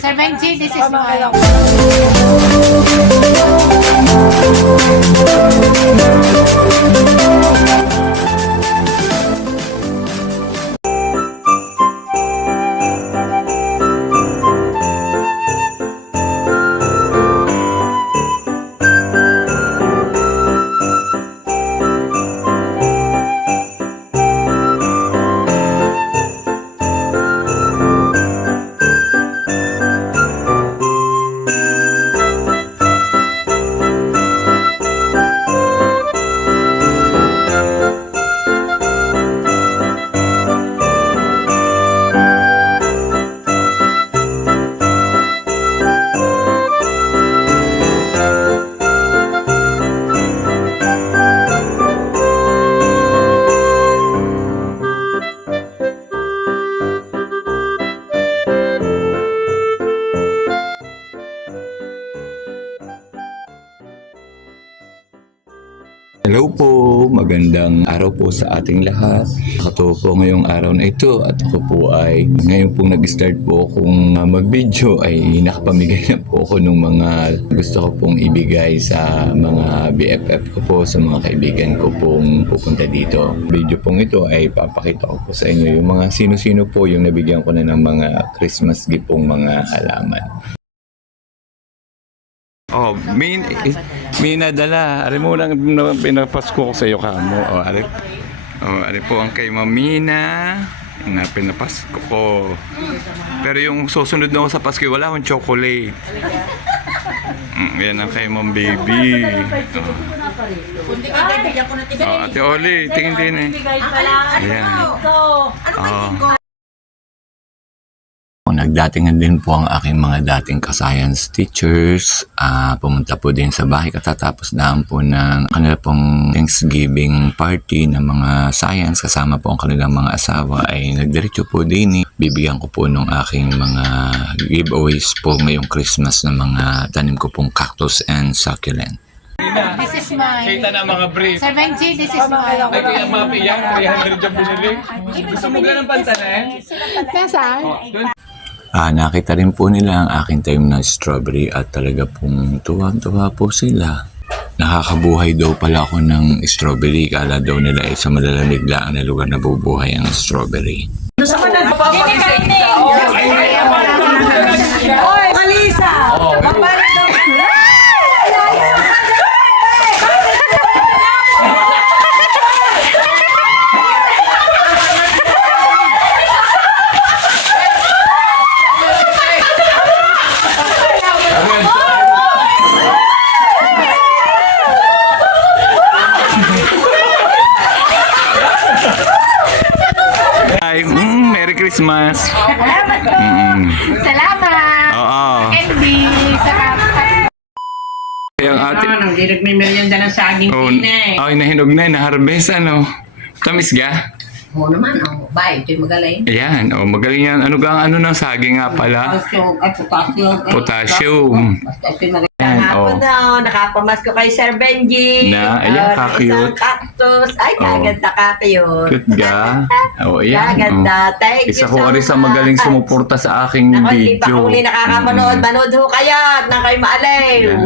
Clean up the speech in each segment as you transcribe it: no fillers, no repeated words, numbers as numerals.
Sir Benji, this is my... Hello po, magandang araw po sa ating lahat. Ako po ngayong araw na ito at ako po ay ngayon po nag-start po akong mag-video ay nakapamigay na po ako ng mga gusto ko pong ibigay sa mga BFF ko po, sa mga kaibigan ko pong pupunta dito. Video pong ito ay papakita ko po sa inyo yung mga sino-sino po yung nabigyan ko na ng mga Christmas gift pong mga halaman. Oh, may nadala. Ari mo lang pinapasko ko sa iyo kamo. Oh, ari po ang kay Mamina na pinapasko ko. Pero yung susunod na ako sa Pasko, wala akong chocolate. Yan ang kay Mom Baby. Oh, Ate Oli, tingin din eh. Ayan. Oh. Nagdatingan din po ang aking mga dating ka-science teachers. Pumunta po din sa bahay katatapos daan po ng kanila pong Thanksgiving party ng mga science. Kasama po ang kanilang mga asawa ay nagdiretso po din. Bibigyan ko po ng aking mga giveaways po ngayong Christmas ng mga tanim ko pong cactus and succulent. This is my... Kita na mga brief. Sir Benji, this is my... Ay, kuya Mapi yan. 300 yung binili. Gusto mo lang ng pantalan? Nasaan? Nakita rin po nila ang aking time na strawberry at talaga pong tuwa-tuwa po sila. Nakakabuhay daw pala ako ng strawberry. Kala daw nila ay sa malalamig lang na lugar na bubuhay ang strawberry. Oy, Kalisa! Papalit daw. Merry Christmas! Salamat! Oo. Candy! Salamat! Yung ate... Hindi nagmimerienda ng saging pinay. Ay, nahinog na, na-harvest, ano? Tamis ga? Oo naman, bye. Ito'y magaling. Ayan, magaling yan. Ano ng saging nga pala? Potassium. Basta ito'y magaling. Ayan, Hapon na, nakapamasko kay Sir Benji. Na, ayan, Isang ka-cute. cactus. Ay, kaganda ka-cute. Cute ga? Ayan. Kaganda. Thank you Isa so ko rin sa magaling much. sumuporta sa aking Ako, hindi pa video. huli nakakapanood. Manood ho kayo na kayo maaliw.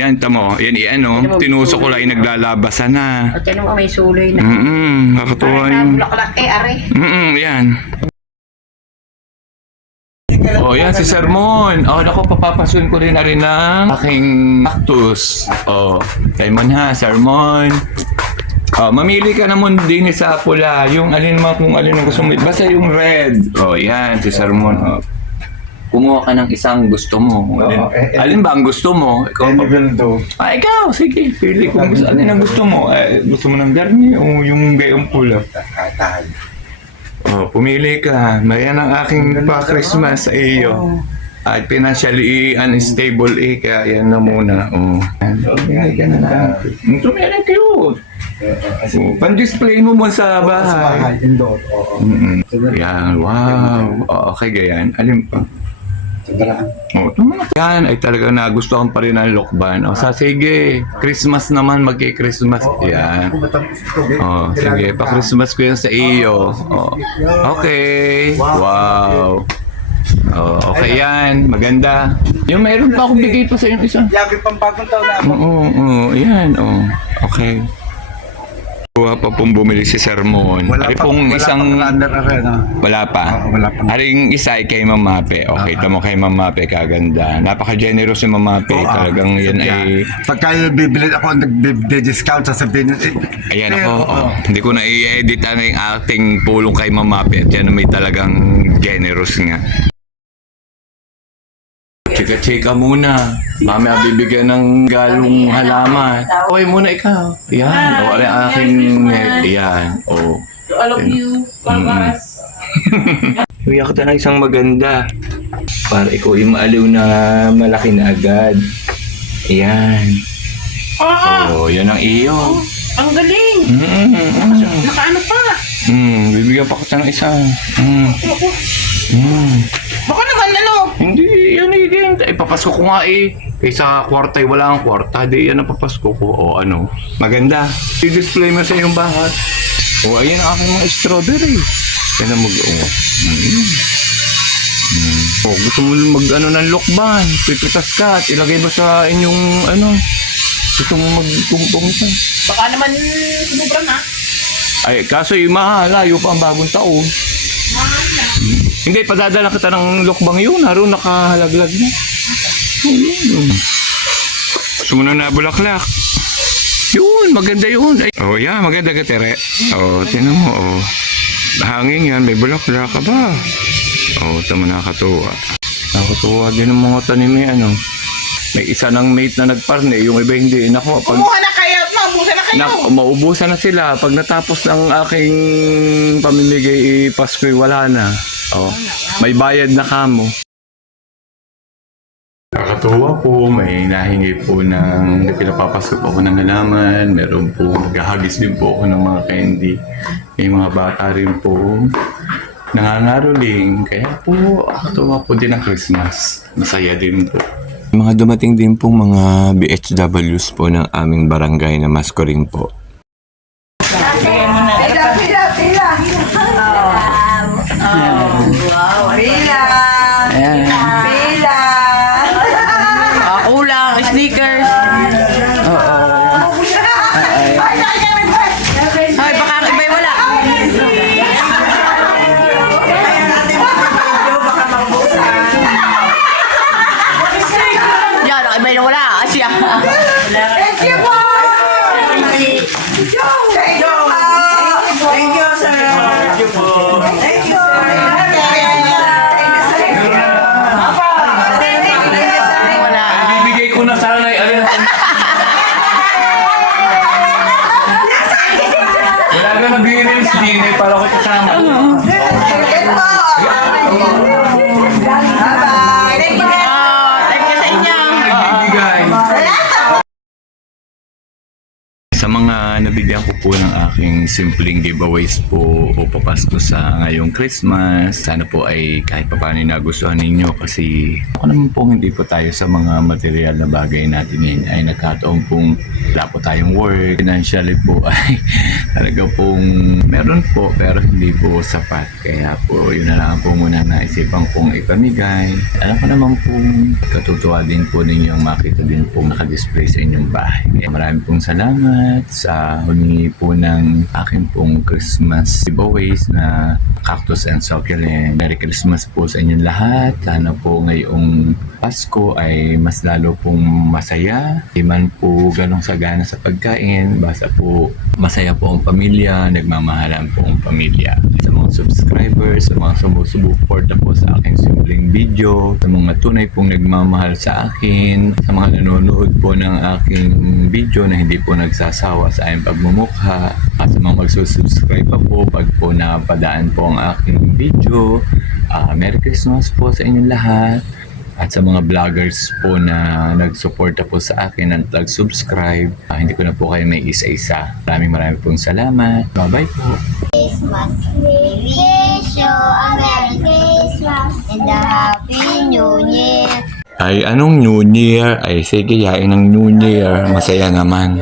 Yan, tamo. Yan, tinusok ko lang naglalabasan na. O, tiyan mo, may suloy na. Nakakatuwa Parang yun. nabulaklak are. Yan. Oh, yan si Sermon. Oh, naku, papapasun ko rin na rin ng aking cactus. Oh, kay Mon ha, Sermon. Oh, mamili ka naman din sa pula. Yung alin mo kung alin ang gusto mo. Basta yung red. Oh, yan si Sermon. Oh. Kumuha ka ng isang gusto mo. Alin ba ang gusto mo? Ikaw pa. Ikaw. Sige. Pili kung gusto. Alin ang gusto mo? Gusto mo ng garni o yung gayong pula? Oh, pumili ka. Mayan ang aking pa-Christmas sa iyo. At financially unstable kaya yan na muna. Oh. Pumili ka na lang. Ito meron cute. Pan-display mo mo sa bahay. Yan, wow. Okay, gayan. Alin pa? Yan ay talaga nagustuhan pa rin ang lokban. Sige, Christmas naman, magki-Christmas. Yan. Sige, pa-Christmas ko yan sa iyo. Okay. Wow. Oh, okay yan. Maganda. Yung mayroon pa akong bigay pa sa yung isa. Yabi pang bagong taon na. Oo, yan. Oh, okay. Kuha pa pong bumili si Sermon. Ari pong isang... Wala pa. Wala pa. Aring isa ay kay Mamape. Okay, tamo kay Mamape, kaganda. Napaka-generous si Mamape. Talagang yan ay... Pagka bibili ako, nag-discount, sasabihin nyo, Ayan ako. Hindi ko na i-edit ang ating pulong kay Mamape. At yan may talagang generous nga. Chika-chika muna. Mamaya bibigyan ng galong halaman. Okay muna ikaw. Yan. O, ang aking net. Yan. O. I love you. Papas. Huwiyak ka na isang maganda. Para ikaw ay maaliw na malaki na agad. Ayan. O, yan ang iyo. Ang galing. Nakaano pa. Bibigyan pa kita ng isa. Baka naman ano. Hindi, yan eh. Ipapasko ko nga eh. Kaysa kwarta eh, wala kang kwarta. Di yan ang papasko ko. O ano, maganda. I-display mo sa iyong bahat. O, ayan ang aking mga strawberry. Yan ang O, gusto mo mag-ano ng lokban. Pipitas ka at ilagay ba sa inyong ano. Gusto mo magtungtong ito. Baka naman sumubra na. Ay, kaso yung mahalayo pa ang bagong taon. Hindi, padadala kita ng lokbang yun. Naroon nakahalaglag na. Gusto mo na bulaklak. Yun, maganda yun. Ay, oh, yeah, maganda ka, Tere. Oh, tinan mo, oh. Hangin yan, may bulaklak ka ba? Oh, tama, nakakatuwa. Nakakatuwa din ang mga tanim niya, ano. May isa ng mate na nagparne, yung iba hindi. Nako, pag... Kumuha na kayo at maubusan na kayo. Maubusan na sila. Pag natapos ng aking pamimigay, Pasko, wala na. Oh, may bayad na kamo. Nakakatuwa po, may nahingi po ng pinapapasok po ako ng halaman. Meron po, naghahagis din po ako ng mga candy. May mga bata rin po nangangaroling. Kaya po, nakakatuwa po din ang Christmas. Masaya din po. Mga dumating din po mga BHWs po ng aming barangay na mascoring po. Wow, Rila! Rila! Kulang, sneakers. Ay, baka ang iba'y wala. Yan, ang iba'y wala. Asya. Thank you po! Thank you po! Thank you, sir! Thank you, sir! Wala. Bibigay ko na sana ay alin. Wala ka nag-i-rin si Dine para ko kasama. Thank you po! Bye-bye! Thank you! Thank you sa inyo. Nagbibigay. Sa mga nabigyan ko po ng aking simpleng giveaways po o papasko sa ngayong Christmas, sana po ay kahit pa paano nagustuhan ninyo kasi ako naman po hindi po tayo sa mga material na bagay natin yun ay nagkataon pong wala po tayong work. Financially po ay talaga pong meron po pero hindi po sapat. Kaya po yun na lang po muna naisipan kong ipamigay. Alam ko naman pong katutuwa din po ninyong makita din po nakadisplay sa inyong bahay. Kaya maraming pong salamat sa humingi po ng aking pong Christmas giveaways na cactus and succulent. Merry Christmas po sa inyong lahat. Sana po ngayong Pasko ay mas lalo pong masaya. Di man po ganong sagana sa pagkain. Basta po masaya po ang pamilya, nagmamahalan po ang pamilya. Sa mga subscribers, sa mga sumusuporta po sa aking simpleng video, sa mga tunay pong nagmamahal sa akin, sa mga nanonood po ng aking video na hindi po nagsasawa sa aking pagmumukha, at sa mga magsusubscribe pa po pag po napadaan po ang aking video. Merry Christmas po sa inyong lahat. At sa mga vloggers po na nagsuporta po sa akin at nag-subscribe, hindi ko na po kayo may isa-isa. Maraming pong salamat. Bye-bye po. Christmas. We wish you a Merry Christmas and a Happy New Year. Ay, anong New Year? Ay, sige, yain ng New Year. Masaya naman.